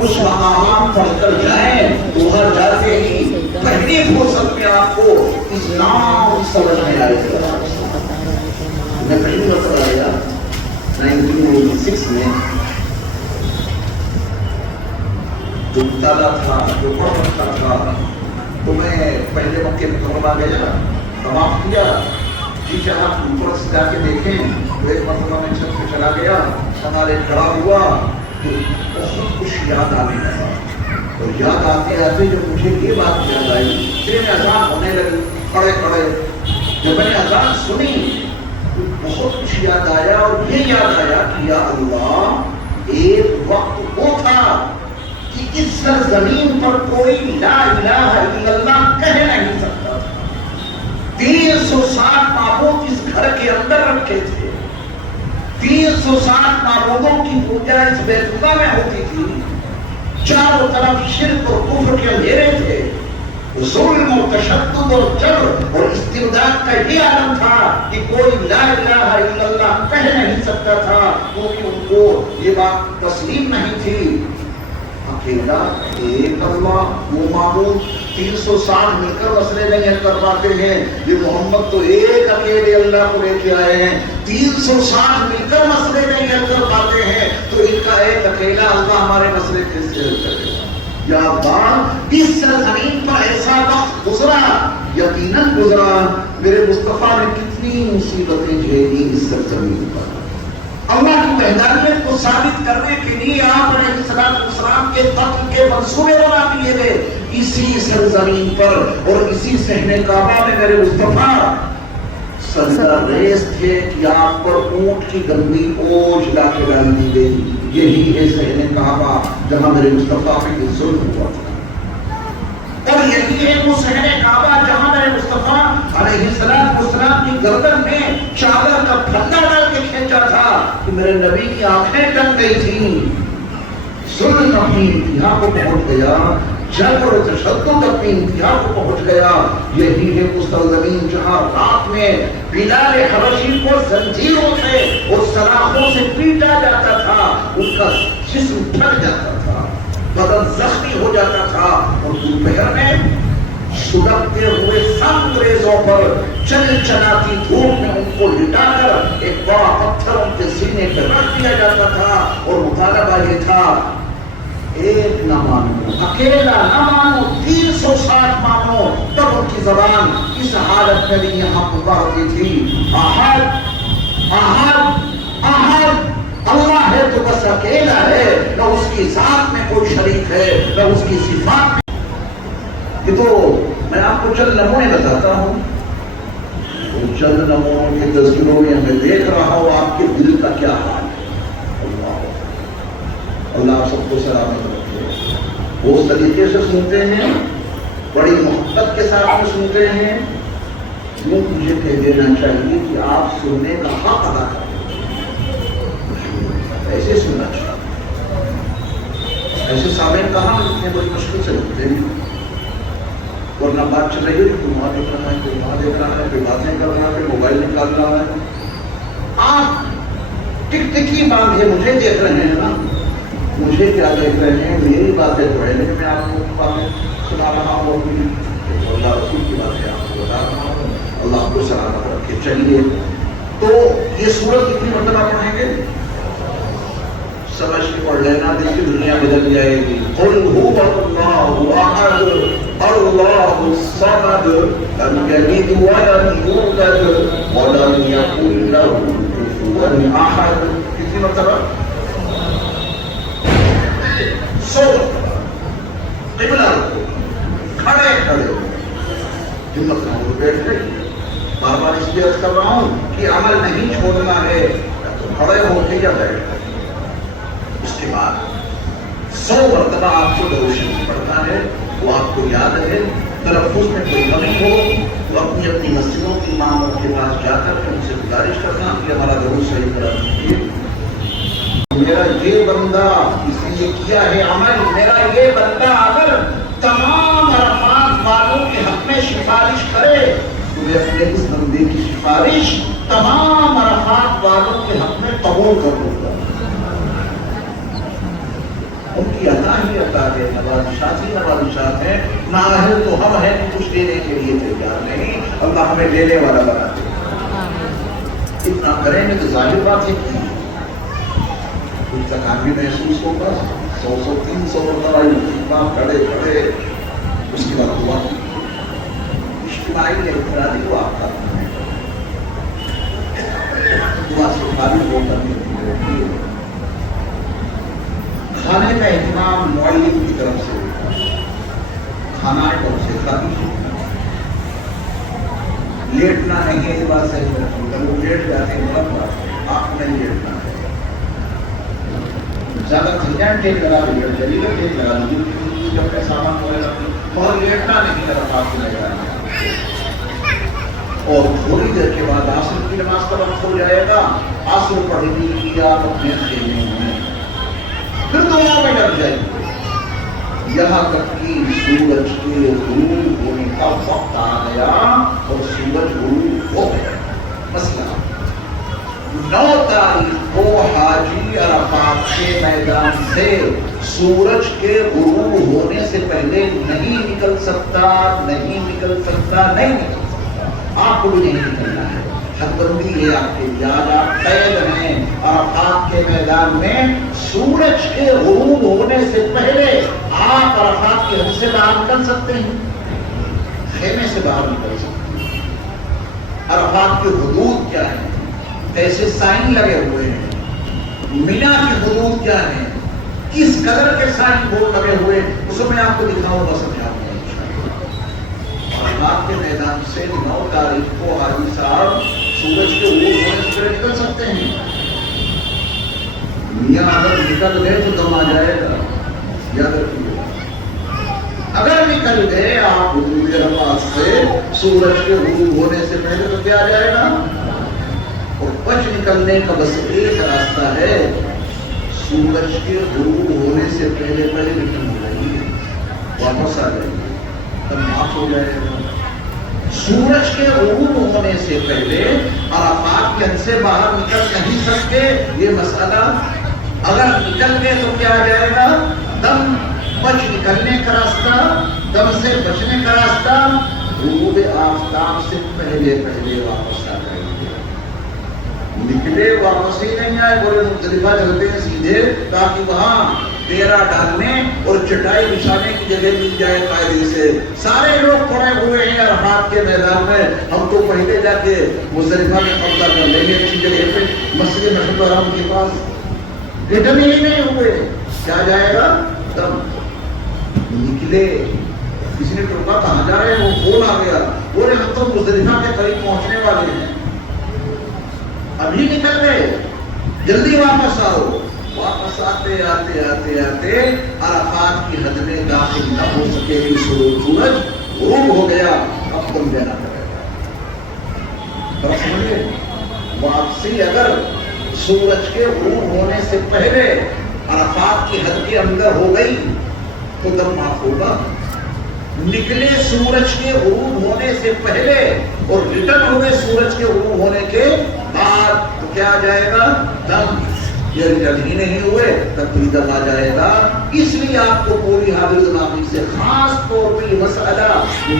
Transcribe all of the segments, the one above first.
کچھ مقامات پڑھ کر جائیں تو ہر جاتے ہی پہلی فرصت میں آپ کو اسلام سمجھ میں آئے گا. میں پہلی مرتبہ آیا 1986 میں جو مطالعہ تھا جو پڑھ رکھا تھا تو میں پہلے مکے مکرمہ گیا طواف کیا. جی جہاں اوپر سے جا کے دیکھیں تو ایک مرتبہ میں چھت پہ چلا گیا ہمارے کھڑا ہوا تو بہت کچھ یاد آنے لگا. اور یاد آتے آتے جب مجھے یہ بات یاد آئی پھر میں اذان ہونے لگی کھڑے کھڑے. جب میں نے اذان سنی تو بہت کچھ یاد آیا اور یہ یاد آیا کہ یا اللہ ایک وقت وہ تھا کہ اس سرزمین پر کوئی لا الہ الا اللہ کہہ نہیں سکتا تھا. 360 معبود اس گھر کے اندر رکھے تھے. 360 معبودوں کی پوجا اس بیت اللہ میں ہوتی تھی. چاروں طرف شرک اور کفر کے اندھیرے تھے. ظلم اور تشدد اور جبر اور استبداد کا یہ عالم تھا کہ کوئی لا الہ الا اللہ کہہ نہیں سکتا تھا کیونکہ ان کو یہ بات تسلیم نہیں تھی. اکیلا ایک اللہ وہ معبود 360 مل کر مسئلے نہیں حل کرواتے ہیں. یہ محمد تو ایک اکیلے اللہ کو لے کے آئے ہیں 360 مل کر مسئلے نہیں حل کر پاتے ہیں. تو ان کا ایک اکیلا اللہ ہمارے مسئلے کیسے حل کرے گا. یا اللہ اس سرزمین پر ایسا وقت گزرا یقیناً گزرا میرے مصطفیٰ نے کتنی مصیبتیں جھیلی اس سرزمین پر. اللہ کی وحدانیت کو ثابت کرنے کے لیے آپ علیہ السلام کے قتل کے منصوبے بنا دیے گئے اسی سرزمین پر. اور اسی صحن کعبہ میں میرے مصطفیٰ سجدہ ریز تھے کہ آپ پر اونٹ کی گندی اوجھ لا کے ڈال دی گئی. یہی ہے صحن کعبہ جہاں میرے مصطفیٰ پہ ظلم ہوا تھا. اور یہی ہے وہ صحن کعبہ جہاں میرے مصطفیٰ علیہ السلام کی گردن میں چادر کا پھندا ڈال کے کھینچا تھا کہ میرے نبی کی آنکھیں ٹک گئی تھیں. ظلم اپنی انتہا کو پہنچ گیا. جبر و تشدد اپنی انتہا کو پہنچ گیا. یہی ہے وہ سرزمین جہاں رات میں بلال حبشی کو زنجیروں سے اور سلاخوں سے پیٹا جاتا تھا. ان کا جسم ٹھک جاتا تھا بدن زخمی ہو جاتا تھا. اور دوپہر میں سلگتے ہوئے سنگریزوں پر چل چلاتی دھوپ میں ان کو لٹا کر ایک بڑا پتھر ان کے سینے پہ رکھ دیا جاتا تھا. اور مطالبہ یہ تھا ایک نہ مانو اکیلا نہ مانو 360 مانو. تب ان کی زبان اس حالت میں بھی یہاں پکارتی تھی احد احد احد. اللہ ہے تو بس اکیلا ہے نہ اس کی ذات میں کوئی شریک ہے نہ اس کی صفات میں. یہ تو میں آپ کو چند نمونے بتاتا ہوں. چند نمونوں کے تذکروں میں میں دیکھ رہا ہوں آپ کے دل کا کیا حال ہے. اللہ سب کو سلامت رکھے. وہ اس طریقے سے سنتے ہیں بڑی محبت کے ساتھ میں سنتے ہیں. یوں مجھے کہہ دینا چاہیے کہ آپ سننے کا حق ادا کریں. ایسے سننا چاہیے. ایسے سامنے کہاں اتنے بڑی مشکل سے ہوتے ہیں. ورنہ بات چل رہی ہے کہ وہاں دیکھ رہا ہے کوئی وہاں دیکھ رہا ہے کوئی باتیں کر رہا ہے موبائل نکال رہا ہے. آپ ٹکٹکی باندھے مجھے دیکھ رہے ہیں نا. مجھے کیا دیکھ رہے ہیں میری باتیں تو ہے لیکن میں آپ کو باتیں سنا رہا ہوں. اللہ رسول کی باتیں آپ کو بتا رہا ہوں. اللہ کو سلامت رکھے. چلیے تو یہ سورت کتنی مرتبہ پڑھیں گے سمجھ کے پڑھ لینا. دیکھیے دنیا بدل جائے گی. قل هو اللہ احد اللہ الصمد لم یلد ولم یولد ولم یکن له کفوا احد. کتنی مرتبہ 100 قبلہ کھڑے کھڑے ہمت نہ ہو بیٹھ گئی. بار بار اس لیے عرض کر رہا ہوں کہ عمل نہیں چھوڑنا ہے تو کھڑے ہو کے یا بیٹھ گئے. اس کے بعد 100 مرتبہ آپ کو درود پڑھنا ہے. وہ آپ کو یاد ہے. تلفظ میں کوئی کمی ہو تو اپنی اپنی مسجدوں کے اماموں کے پاس جا کر ان سے گزارش کرنا کہ ہمارا درود صحیح کرا دیجیے. میرا یہ بندہ اس لیے کیا ہے عمل. میرا یہ بندہ اگر تمام عرفات والوں کے حق میں سفارش کرے تو میں اپنے اس بندے کی سفارش تمام عرفات والوں کے حق میں قبول کر لوں گا. ان کی عطا ہی عطا ہے، نوازشات ہی نوازشات ہیں، نااہل تو ہم ہیں کہ کچھ دینے کے لیے تیار نہیں، اللہ ہمیں دینے والا بنا دے۔ اتنا کریں گے تو ظاہر بات ہے کہ کچھ تکان بھی محسوس ہوگا، 100-300 مرتبہ کھڑے کھڑے، اس کے بعد ہوا اجتماعی انفرادی کو آپ کا دعا سے خالی ہو کرنے کی ہے۔ کھانے کا اہتمام معلم کی طرف سے ہوتا ہے، کھانا کب سے خالی لیٹنا نہیں ہے، یہ بات صحیح ہے، لوگ لیٹ جاتے ہیں، غلط بات ہے، آپ نہیں لیٹنا ہے، زیادہ تھکان ٹیک لگا لیجیے، جلیل ٹیک لگا لیجیے، جب کا سامان ہوئے اور لیٹنا نہیں ہے، آپ کو لگا اور تھوڑی دیر کے بعد عصر کی نماز کا وقت ہو جائے گا، عصر پڑھیں گی آپ اپنے خیمے میں، پھر دعا میں لگ جائیں گے یہاں تک کہ سورج کے غروب ہونے کا وقت آ گیا اور سورج غروب ہو گیا۔ مسئلہ 9 تاریخ کو حاجی عرفات کے میدان سے سورج کے غروب ہونے سے پہلے نہیں نکل سکتا، نہیں نکل سکتا، نہیں نکل سکتا، آپ کو بھی نہیں نکلنا ہے، حد بندی ہے آپ کے لیے، آج آپ قید ہیں عرفات کے میدان میں، سورج کے غروب ہونے سے پہلے آپ عرفات کے حد سے باہر نکل سکتے ہیں، خیمے سے باہر نکل سکتے ہیں۔ عرفات کی حدود کیا ہے، کیسے سائن لگے ہوئے ہیں، مینا کی حدود کیا ہے، کس قدر کے سائن بورڈ لگے ہوئے، اس میں آپ کو دکھاؤں گا، سمجھاؤں گا۔ عرفات کے میدان سے 9 تاریخ کو حاجی صاحب سورج کے غروب ہونے سے نکل سکتے ہیں، میاں اگر نکل گئے تو دم آ جائے گا، یاد رکھیے، اگر نکل گئے آپ حدود عرفات سے سورج کے غروب ہونے سے پہلے تو کیا آ جائے گا، اور بچ نکلنے کا بس ایک راستہ ہے، سورج کے غروب ہونے سے پہلے نکل جائیے، واپس آ جائیے، تب معاف ہو جائے گا۔ سورج کے غروب ہونے سے پہلے عرفات کے حد سے باہر نکل نہیں سکتے، یہ مسئلہ، اگر نکل گئے تو کیا آ جائے گا، دم بچ نکلنے کا راستہ، دم سے بچنے کا راستہ، غروب آفتاب سے پہلے واپس آ جائیں گے، نکلے واپس ہی نہیں آئے، بولے مختلفہ چلتے ہیں سیدھے، تاکہ وہاں ڈیرا ڈالنے اور چٹائی بچھانے کی جگہ مل جائے قاعدے سے۔ سارے لوگ پڑے ہوئے ہیں عرفات کے میدان میں، ہم تو پہلے جا کے مزدلفہ میں قبضہ کر لیں گے اچھی جگہ پہ، مسجد مشرق الحرام کے پاس، ریٹرن ہی نہیں ہوئے، کیا جائے گا، دم نکلے، کسی نے ٹوکا کہاں جا رہے ہیں، وہ فون آ گیا، بولے ہم تو مزدلفہ کے قریب پہنچنے والے ہیں، ابھی نکل گئے، جلدی واپس آؤ، واپس آتے آتے آتے آتے عرفات کی حد میں داخل نہ ہو سکے، سورج غروب ہو گیا، اب تم دینا پڑے گا، سمجھے، واپسی اگر سورج کے غروب ہونے سے پہلے عرفات کی حد کے اندر ہو گئی تو دم معاف ہوگا، نکلے سورج کے غروب ہونے سے پہلے اور ریٹرن ہوئے سورج کے غروب ہونے کے بعد تو کیا آ جائے گا، دم، یہ ریٹرن ہی نہیں ہوئے تب بھی دم آ جائے گا۔ اس لیے آپ کو پوری حاضر زمانی سے خاص طور پہ یہ مسئلہ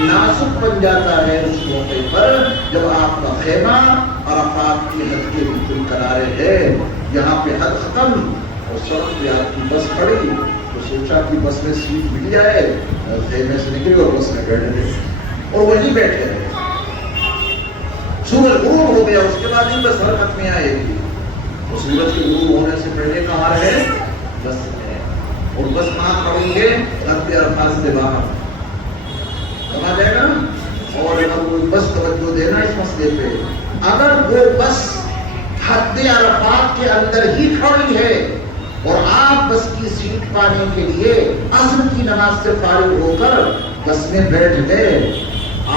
نازک بن جاتا ہے اس موقع پر جب آپ کا خیمہ عرفات کی حد کے بالکل کنارے ہے، یہاں پہ حد ختم اور سڑک پہ آپ کی بس کھڑی، تو سوچا کہ بس میں سیٹ مل جائے، خیمے سے نکلے اور بس میں بیٹھ گئے اور وہیں بیٹھے رہے، سورج غروب ہو گیا، اس کے بعد ہی بس حرکت میں آئے گی، تو سورج کے غروب ہونے سے پہلے کہاں رہے، بس میں، اور بس کہاں کھڑیں گے، رب عرفات سے باہر، سمجھ آ جائے گا، اور بس توجہ دینا اس مسئلے پہ، اگر وہ بس حد عرفات کے اندر ہی کھڑی ہے اور آپ بس کی سیٹ پانے کے لیے عصر کی نماز سے فارغ ہو کر بس میں بیٹھ گئے،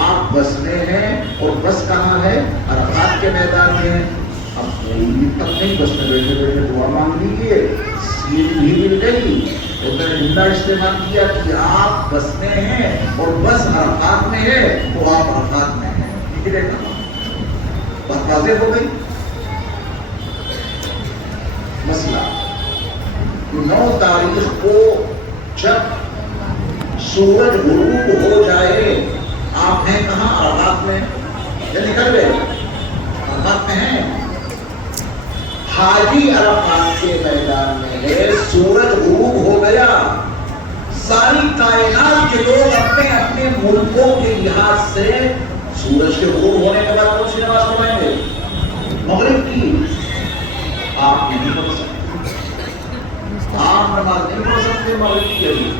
آپ بس میں ہیں اور بس کہاں ہے، عرفات کے میدان میں، اب کوئی تک نہیں، بس میں بیٹھے بیٹھے دعا مانگ لیجیے، سیٹ بھی مل گئی، اور میں نے جملہ استعمال کیا کہ آپ بس میں ہیں اور بس عرفات میں ہے، تو آپ عرفات میں ہیں، نکلے کہاں، بات واضح ہو گئی۔ مسئلہ 9 تاریخ کو جب سورج غروب ہو جائے، آپ ہیں کہاں؟ عرفات میں، یا نکل گئے؟ عرفات میں ہیں۔ حاجی عرفات کے میدان میں ہے، سورج غروب ہو گیا، ساری کائنات کے لوگ اپنے اپنے ملکوں کے لحاظ سے سورج کے غروب ہونے کے بعد کون سی نماز پڑھیں گے؟ مغرب کی۔ آپ نہیں پڑھ سکتے، آپ نماز نہیں پڑھ سکتے مغرب کی۔ ابھی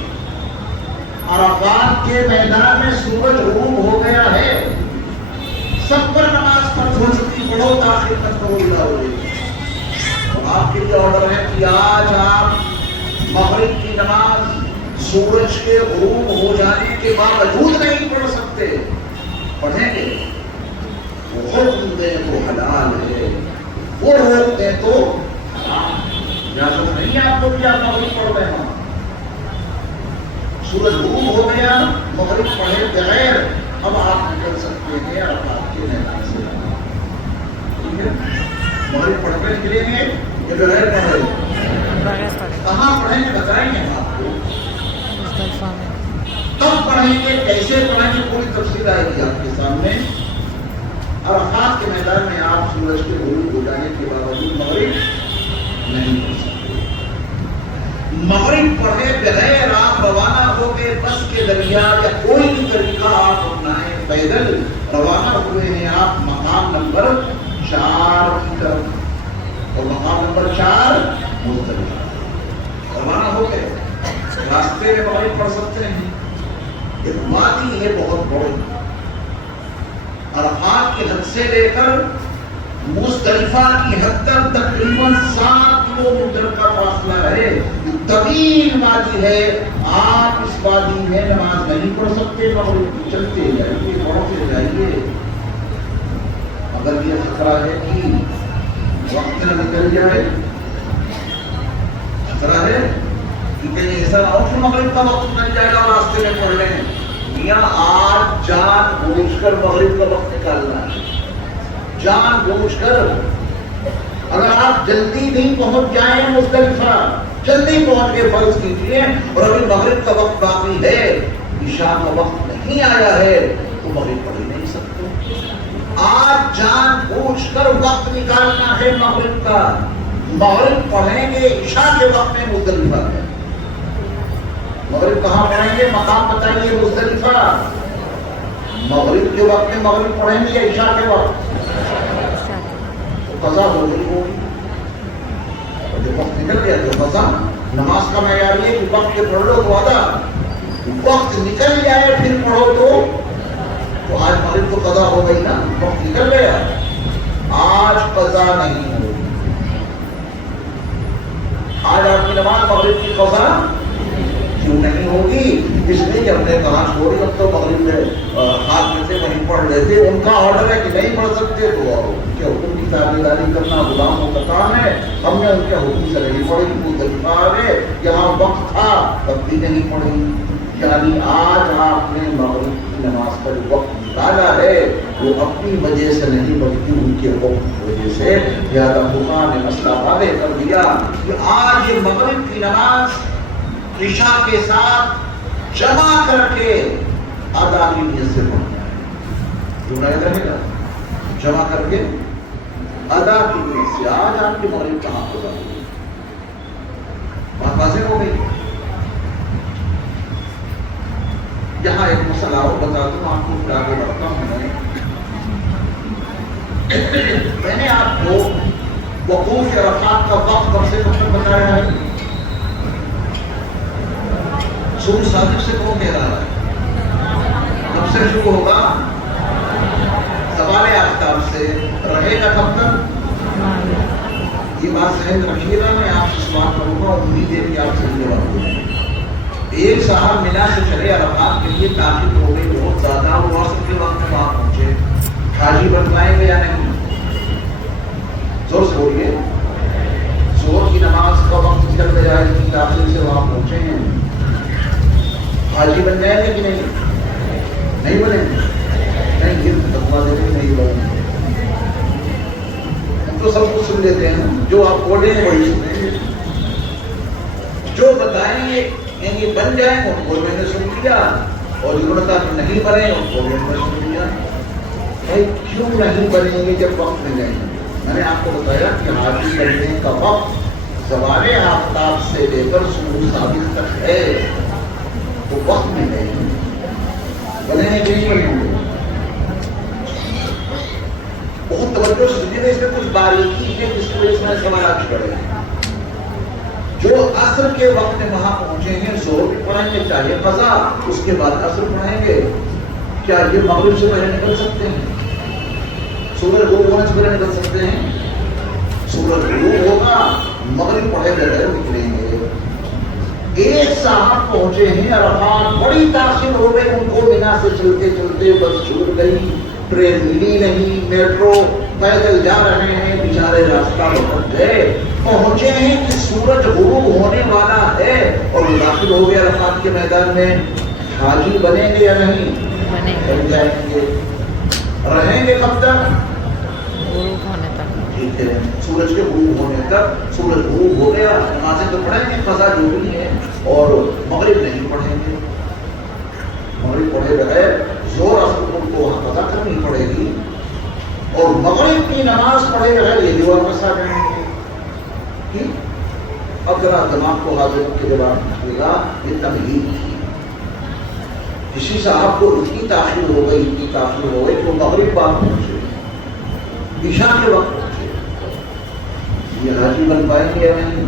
عرفات کے میدان میں سورج غروب ہو گیا ہے، سب پر نماز فرض ہو سکتی، پڑھو تاخیر تک کرو ادا ہو جائے۔ تو آپ کے لیے آرڈر ہے کہ آج آپ مغرب کی نماز سورج کے غروب ہو جانے کے باوجود نہیں پڑھ سکتے، پڑھیں گے۔ وہ حکم دیں تو حلال ہے، وہ روک دیں تو حرام۔ اجازت نہیں ہے آپ کو کہ آپ مغرب پڑھ رہے ہوں۔ سورج غروب ہو گیا، مغرب پڑھے بغیر اب آپ نکل سکتے ہیں عرفات کے میدان سے۔ ٹھیک ہے، مغرب پڑھ کر نکلیں گے یا بغیر پڑھے؟ کہاں پڑھیں گے بتائیں گے آپ کو، کب پڑھیں گے، کیسے پڑھیں گے، پوری تفصیل آئے گی آپ کے سامنے۔ عرفات کے میدان میں آپ سورج کے غروب ہو جانے کے باوجود مغرب نہیں پڑھ سکتے۔ مغرب پڑھے بغیر آپ روانہ ہو گئے، بس کے ذریعہ یا کوئی بھی طریقہ آپ اپنائیں، پیدل روانہ ہوئے ہیں آپ مقام نمبر 4 کی طرف، اور مقام نمبر 4 مزدلفہ روانہ ہو گئے۔ راستے میں مغرب پڑھ سکتے ہیں۔ ایک وادی ہے بہت بڑی، عرفات کی حد سے لے کر مزدلفہ کی حد تک تقریباً 7 کلومیٹر کا فاصلہ ہے، طویل وادی ہے۔ آپ اس وادی میں نماز نہیں پڑھ سکتے، مغرب کی، چلتے جائیے، پڑھتے جائیے۔ اگر یہ خطرہ ہے کہ وقت نہ نکل جائے، خطرہ ہے کہ کہیں ایسا نہ ہو کہ مغرب کا وقت مل جائے گا راستے میں پڑھ لیں۔ میاں آج جان بوجھ کر مغرب کا وقت نکالنا ہے، جان بوجھ کر۔ اگر آپ جلدی نہیں پہنچ جائیں مزدلفہ، جلدی پہنچ کے فرض کیجیے، اور ابھی مغرب کا وقت باقی ہے، عشاء کا وقت نہیں آیا ہے، تو مغرب پڑھ ہی نہیں سکتے۔ آج جان بوجھ کر وقت نکالنا ہے مغرب کا، مغرب پڑھیں گے عشاء کے وقت میں مزدلفہ میں۔ مغرب کہاں پڑھیں گے؟ مقام بتائیے مزدلفہ۔ مغرب کے وقت میں مغرب پڑھیں گے یا عشاء کے وقت؟ تو قضا ہو گئی ہوگی، جو وقت نکل گیا تو قضا۔ نماز کا معیار یہ کہ وقت کے پڑھ لو تو ادا، وقت نکل جائے پھر پڑھو تو آج مغرب تو قضا ہو گئی نا، وقت نکل گیا، آج قضا نہیں ہوگی۔ آج آپ کی نماز مغرب کی قضا کیوں نہیں ہوگی؟ اس لیے کہ ہم نے کہا چھوڑی، اب تو مغرب میں ہاتھ میں سے وہیں پڑھ لیتے۔ ان کا آرڈر ہے کہ نہیں پڑھ سکتے، تو ان کے حکم کی تابعداری کرنا غلاموں کا کام ہے۔ ہم نے ان کے حکم سے نہیں پڑھی، مزدلفہ آ گئے، یہاں وقت تھا تب بھی نہیں پڑھی۔ یعنی آج آپ نے مغرب کی نماز کا جو وقت نکالا ہے وہ اپنی وجہ سے نہیں بلکہ ان کے وقت کی وجہ سے۔ لہٰذا خدا نے مسئلہ واضح کر دیا کہ آج یہ مغرب کی نماز عشاء کے ساتھ جمع کر کے ادا کی نیت سے پڑھنا ہے۔ جو یاد رہے گا، جمع کر کے ادا کی نیت سے۔ آج آپ کی مغرب کہاں ہوگا؟ بات واضح ہو گئی۔ یہاں ایک مسئلہ اور بتا دوں آپ کو، پھر آگے بڑھتا ہوں۔ میں نے آپ کو وقوف عرفات کا وقت کب سے کب تک بتایا ہے؟ سورج صادق سے کون کہہ رہا ہے؟ کب سے شروع ہوگا؟ زوال آفتاب سے، رہے گا کب تک؟ یہ بات ذہن رکھیے گا، میں آپ سے سوال کروں گا اور امید ہے کہ آپ سے جواب دیں۔ ایک صاحب منا سے چلے عرفات کے لیے، تاخیر ہو گئی بہت زیادہ، وہ عصر کے وقت میں وہاں پہنچے، حاجی بتلائیں گے یا نہیں؟ زور سے بولیے۔ زور کی نماز کا وقت نکل گیا ہے، اتنی تاخیر سے وہاں پہنچے ہیں، حاجی بن جائیں گے کہ نہیں؟ نہیں بنے گے؟ نہیں، یہ بتوا دیتے نہیں بنے گے۔ ہم تو سب کچھ سن لیتے ہیں، جو آپ بولیں گے وہی سنیں گے، جو بتائیں گے یہ بن جائیں ان کو میں نے سن لیا، اور جنہوں نے کہا کہ نہیں بنے ان کو بھی میں نے سن لیا۔ کیوں نہیں بنیں گے جب وقت ملیں گے؟ میں نے آپ کو بتایا کہ حاجی بننے کا وقت زوال آفتاب سے لے کر سورج ثابت تک ہے، تو وقت ملے گی، بنیں گے کہ نہیں بنیں گے؟ بہت توجہ سے سنیے، اس میں کچھ باریکی ہے جس کی وجہ سے میں سوالات کرے ہیں۔ جو عصر کے وقت میں وہاں پہنچے ہیں زہر بھی پڑھیں گے چاہیے قضا، اس کے بعد عصر پڑھیں گے، کیا یہ مغرب سے پہلے نکل سکتے ہیں؟ سورج غروب ہونے سے پہلے نکل سکتے ہیں؟ سورج غروب ہوگا، مغرب پڑھے بغیر نکلیں گے۔ ایک صاحب پہنچے ہیں عرفات، بڑی تاخیر ہو گئی ان کو، مینا سے چلتے چلتے بس چھوٹ گئی، ٹرین ملی نہیں، میٹرو، پیدل جا رہے ہیں، بیچارے راستہ بھٹک گئے، پہنچے ہیں کہ سورج غروب ہونے والا ہے اور داخل ہو گیا عرفات کے میدان میں۔ حاجی بنیں گے یا نہیں؟ بن جائیں گے۔ رہیں گے کب تک؟ غروب ہونے تک۔ ٹھیک ہے، سورج کے غروب ہونے تک۔ سورج غروب ہو گیا، نمازیں تو پڑھیں گے قضا جو بھی ہے، اور مغرب نہیں پڑھیں گے، مغرب پڑھے بغیر زور اثر ان کو وہاں قضا کرنی پڑے گی، اور مغرب کی نماز پڑھے بغیر یہ بھی واپس آ جائیں گے۔ اب ذرا دماغ کو حاضر کے جواب پوچھے گا، یہ تمہید تھی، کسی صاحب کو اتنی تاخیر ہو گئی، اتنی تاخیر ہو گئی کہ وہ مغرب بعد پہنچے، عشاء کے وقت پہنچے، یہ حاجی بن پائیں گے یا نہیں؟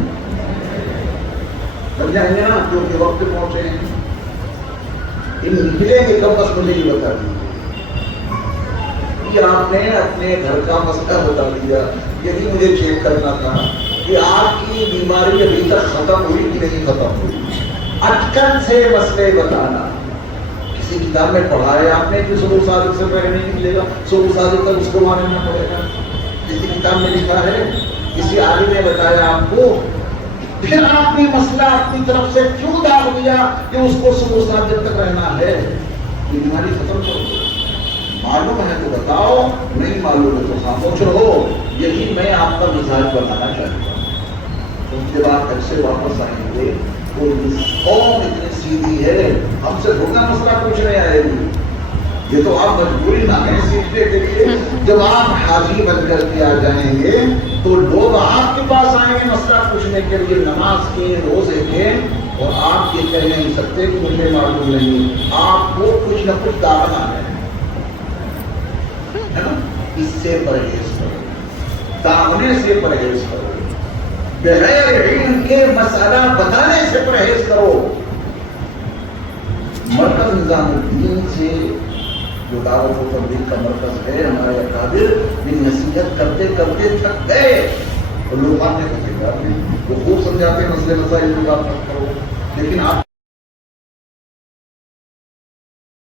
بن جائیں گے نا، کیونکہ وقت پہ پہنچے ہیں۔ ان نکلیں گے کب، بس مجھے یہ بتا دیجیے۔ آپ نے اپنے گھر کا مسئلہ بتا دیا، یہی مجھے چیک کرنا تھا کہ آپ کی بیماری ابھی تک ختم ہوئی کہ نہیں ختم ہوئی، اٹکن سے مسئلے بتانا۔ کسی کتاب میں پڑھا ہے آپ نے کہ صبح صادق سے پہلے نہیں نکلے گا، صبح صادق تک اس کو ماننا پڑے گا، کسی کتاب میں لکھا ہے، کسی عالم نے بتایا آپ کو، پھر آپ نے مسئلہ اپنی طرف سے کیوں ڈال دیا کہ اس کو صبح صادق تک رہنا ہے؟ یہ بیماری ختم کرو، معلوم ہے تو بتاؤ، نہیں معلوم ہے تو خاموش رہو۔ یہی میں آپ کا مزاج بنانا چاہتا ہوں۔ ان کے بعد گھر سے واپس آئیں گے، وہ قوم اتنی سیدھی ہے، ہم سے تھوڑا مسئلہ پوچھنے آئے گی، یہ تو آپ مجبوری نہ ہے سیکھنے کے لیے۔ جب آپ حاجی بن کر کے آ جائیں گے تو لوگ آپ کے پاس آئیں گے مسئلہ پوچھنے کے لیے، نماز کے، روزے کے، اور آپ یہ کہہ نہیں سکتے کہ مجھے معلوم نہیں، آپ کو کچھ نہ کچھ داغنا ہے نا؟ اس سے پرہیز کرو، داغنے سے پرہیز کرو، بغیر علم کے مسئلہ بتانے سے پرہیز کرو۔ مرکز نظام الدین سے جو دعوت و تبلیغ کا مرکز ہے، ہمارے اکابر یہ نصیحت کرتے کرتے تھک گئے، اور لوگ ماننے کو تیار نہیں، وہ خوب سمجھاتے مسئلے مسائل کی بات مت کرو، لیکن آپ